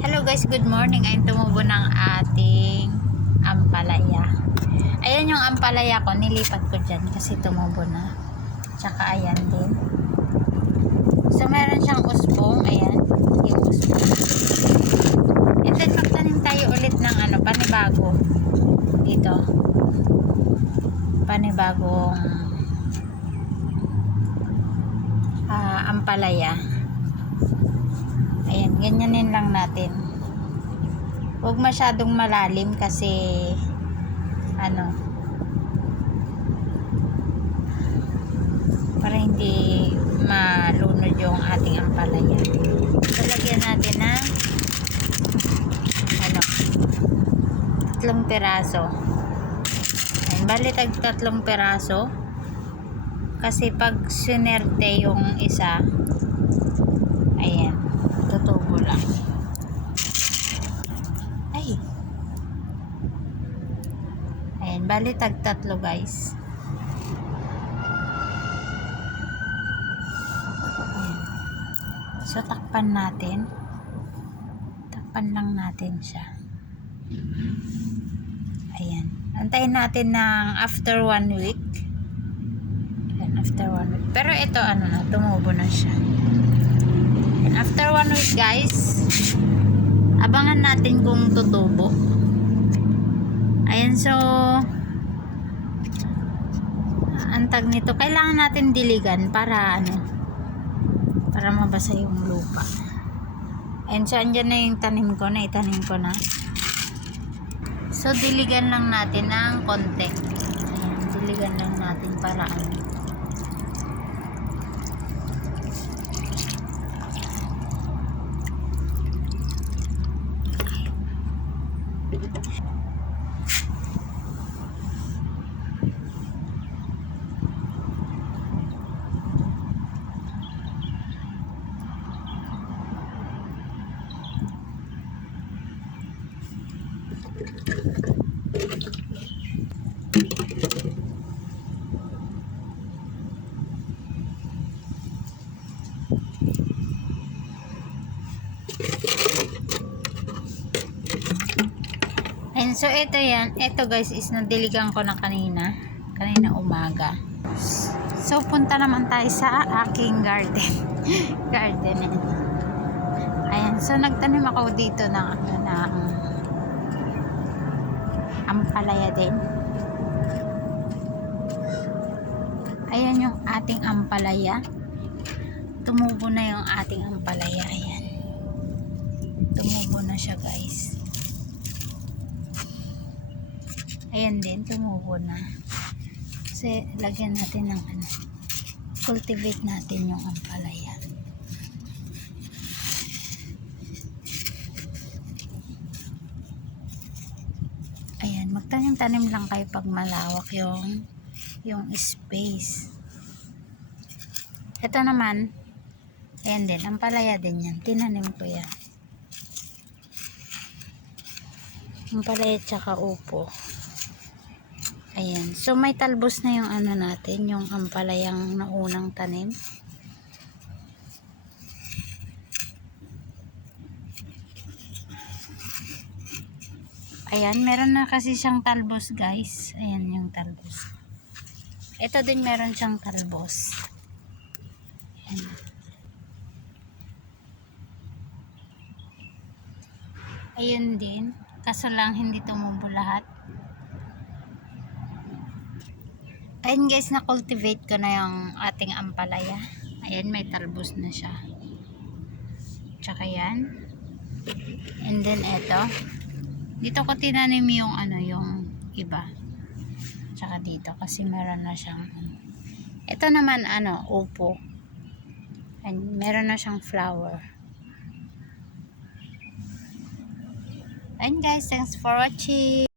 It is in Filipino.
Hello guys, good morning. Ayun, tumubo ng ating ampalaya. Ayan yung ampalaya ko, nilipat ko dyan kasi tumubo na. Tsaka ayan din. So meron siyang usbong, ayan, yung usbong. And then magtanim tayo ulit ng panibago. Dito. Panibagong ampalaya. Ayan, ganyanin lang natin. Huwag masyadong malalim kasi para hindi malunod yung ating ampalaya. So, lagyan natin ng 3 piraso. Ayan, bali tag 3 piraso kasi pag sinerte yung isa, ayan, tutubo lang. Ayan, bali tag 3 guys. Ayan. So takpan natin. Takpan lang natin siya. Ayan. Antayin natin ng after 1 week. Ayan, after 1 week. Pero ito tumubo na siya. Ayan, after 1 week guys, abangan natin kung tutubo. Ayan, so antag nito, kailangan natin diligan para para mabasa yung lupa. Ayan, so andyan na yung tanim ko, itanim ko na. So diligan lang natin ng konti. Ayan, diligan lang natin para And so ito guys is nadiligan ko na kanina umaga. So punta naman tayo sa aking garden. Ayan, so nagtanim ako dito ng ampalaya din. Ayan yung ating ampalaya. Tumubo na yung ating ampalaya. Ayan, tumubo na siya guys. Ayan din, tumubo na. Kasi lagyan natin ng cultivate natin yung ampalaya. Ayan, magtanim-tanim lang kayo pag malawak yung space. Ito naman, ayan din, ampalaya din yan. Tinanim ko yan. Ampalaya tsaka upo. Ayan. So may talbos na yung natin, yung ampalayang naunang tanim. Ayan, meron na kasi siyang talbos guys. Ayan yung talbos. Ito din meron siyang talbos. Ayan. Ayan din. Kaso lang hindi tumubo lahat. Ayan guys, na-cultivate ko na yung ating ampalaya. Ayan, may talbos na siya. Tsaka yan. And then eto. Dito ko tinanim yung yung iba. Tsaka dito kasi meron na siyang ito naman upo. And meron na siyang flower. Ayan guys, thanks for watching.